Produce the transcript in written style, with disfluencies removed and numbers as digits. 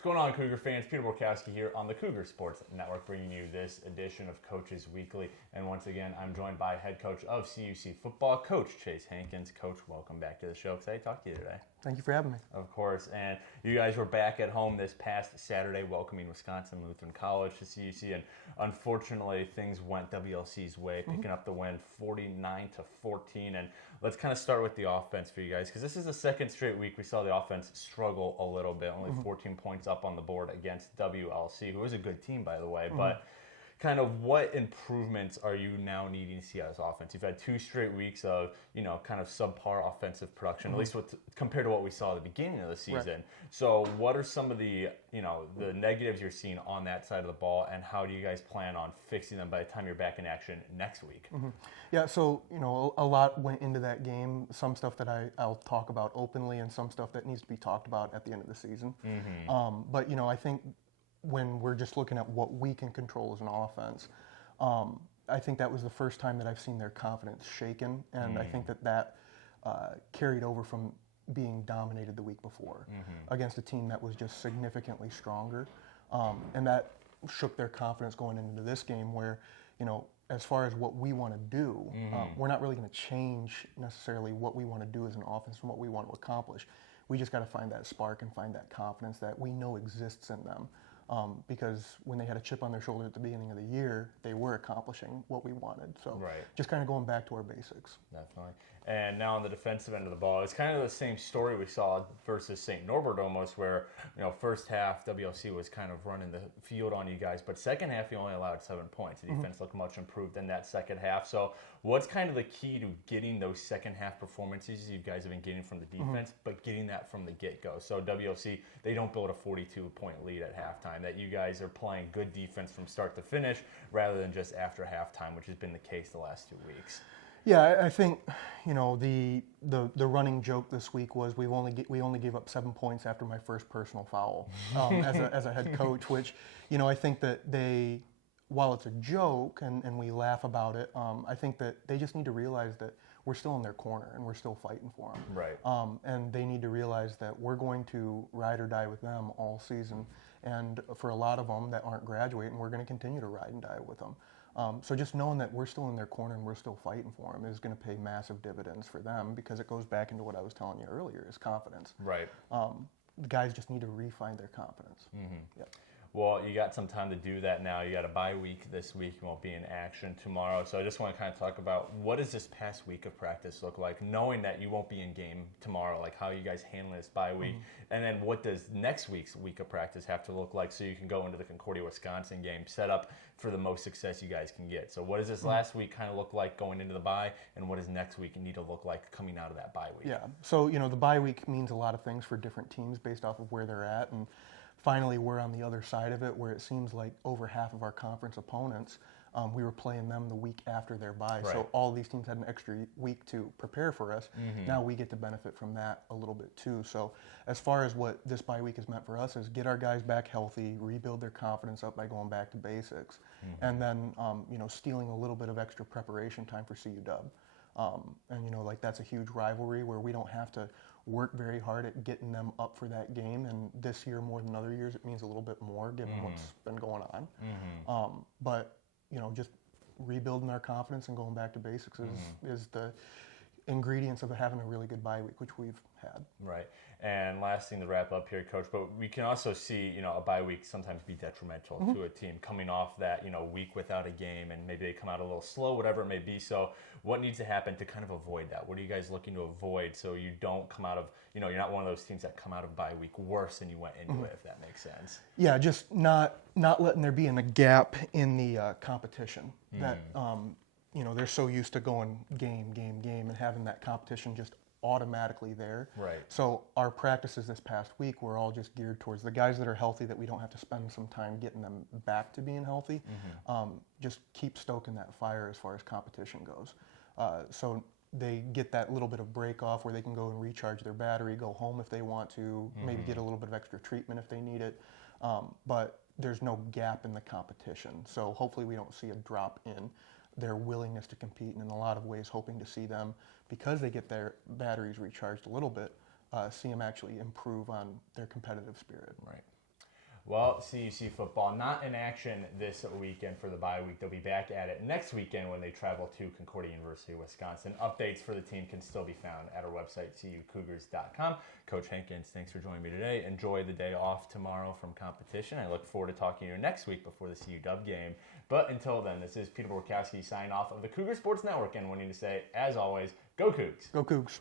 What's going on, Cougar fans? Peter Borkowski here on the Cougar Sports Network, bringing you this edition of Coach's Weekly. And once again, I'm joined by head coach of CUC Football, Coach Chase Hankins. Coach, welcome back to the show. Excited to talk to you today. Thank you for having me. Of course. And you guys were back at home this past Saturday, welcoming Wisconsin Lutheran College to CUC. And unfortunately, things went WLC's way, picking up the win 49-14. And let's kind of start with the offense for you guys, because this is the second straight week we saw the offense struggle a little bit. Only 14 points up on the board against WLC, who is a good team, by the way. But kind of what improvements are you now needing to see out of this offense? You've had 2 straight weeks of, kind of subpar offensive production, at least compared to what we saw at the beginning of the season. Right. So what are some of the, the negatives you're seeing on that side of the ball, and how do you guys plan on fixing them by the time you're back in action next week? Yeah, so, a lot went into that game. Some stuff that I'll talk about openly and some stuff that needs to be talked about at the end of the season. But, I think when we're just looking at what we can control as an offense, I think that was the first time that I've seen their confidence shaken, and I think that carried over from being dominated the week before against a team that was just significantly stronger, and that shook their confidence going into this game where, as far as what we want to do, we're not really going to change necessarily what we want to do as an offense and what we want to accomplish. We just got to find that spark and find that confidence that we know exists in them. Because when they had a chip on their shoulder at the beginning of the year, they were accomplishing what we wanted. So just kind of going back to our basics. Definitely. And now on the defensive end of the ball, it's kind of the same story we saw versus St. Norbert almost, where, first half WLC was kind of running the field on you guys, but second half you only allowed 7 points. The defense looked much improved in that second half. So what's kind of the key to getting those second half performances you guys have been getting from the defense, but getting that from the get-go? So WLC, they don't build a 42-point lead at halftime, that you guys are playing good defense from start to finish rather than just after halftime, which has been the case the last 2 weeks. Yeah, I think the running joke this week was we only gave up 7 points after my first personal foul as a head coach, which I think that while it's a joke and we laugh about it, I think that they just need to realize that we're still in their corner and we're still fighting for them. Right. And they need to realize that we're going to ride or die with them all season, and for a lot of them that aren't graduating, we're going to continue to ride and die with them. So just knowing that we're still in their corner and we're still fighting for them is going to pay massive dividends for them, because it goes back into what I was telling you earlier, is confidence. Right. The guys just need to refine their confidence. Yep. Well, you got some time to do that now. You got a bye week this week. You won't be in action tomorrow. So I just want to kind of talk about, what does this past week of practice look like, knowing that you won't be in game tomorrow, like how you guys handle this bye week? And then what does next week's week of practice have to look like so you can go into the Concordia, Wisconsin game set up for the most success you guys can get? So what does this last week kind of look like going into the bye, and what does next week need to look like coming out of that bye week? Yeah, so the bye week means a lot of things for different teams based off of where they're at, and finally, we're on the other side of it, where it seems like over half of our conference opponents, we were playing them the week after their bye. Right. So all these teams had an extra week to prepare for us. Now we get to benefit from that a little bit too. So as far as what this bye week has meant for us is get our guys back healthy, rebuild their confidence up by going back to basics, and then stealing a little bit of extra preparation time for CU Dub. And that's a huge rivalry where we don't have to work very hard at getting them up for that game, and this year more than other years it means a little bit more given what's been going on. But just rebuilding our confidence and going back to basics is the ingredients of having a really good bye week, which we've had. Right. And last thing to wrap up here, Coach, but we can also see, a bye week sometimes be detrimental to a team coming off that, week without a game, and maybe they come out a little slow, whatever it may be. So what needs to happen to kind of avoid that? What are you guys looking to avoid so you don't come out of, you're not one of those teams that come out of bye week worse than you went into it, if that makes sense? Yeah, just not letting there be a gap in the competition that, they're so used to going game, and having that competition just automatically there. Right. So our practices this past week were all just geared towards the guys that are healthy, that we don't have to spend some time getting them back to being healthy. Just keep stoking that fire as far as competition goes. So they get that little bit of break off where they can go and recharge their battery, go home if they want to, maybe get a little bit of extra treatment if they need it. But there's no gap in the competition. So hopefully we don't see a drop in their willingness to compete, and in a lot of ways hoping to see them, because they get their batteries recharged a little bit, see them actually improve on their competitive spirit. Right. Well, CUC football not in action this weekend for the bye week. They'll be back at it next weekend when they travel to Concordia University, Wisconsin. Updates for the team can still be found at our website, cucougars.com. Coach Hankins, thanks for joining me today. Enjoy the day off tomorrow from competition. I look forward to talking to you next week before the CU Dub game. But until then, this is Peter Borkowski signing off of the Cougar Sports Network and wanting to say, as always, go Cougs. Go Cougs.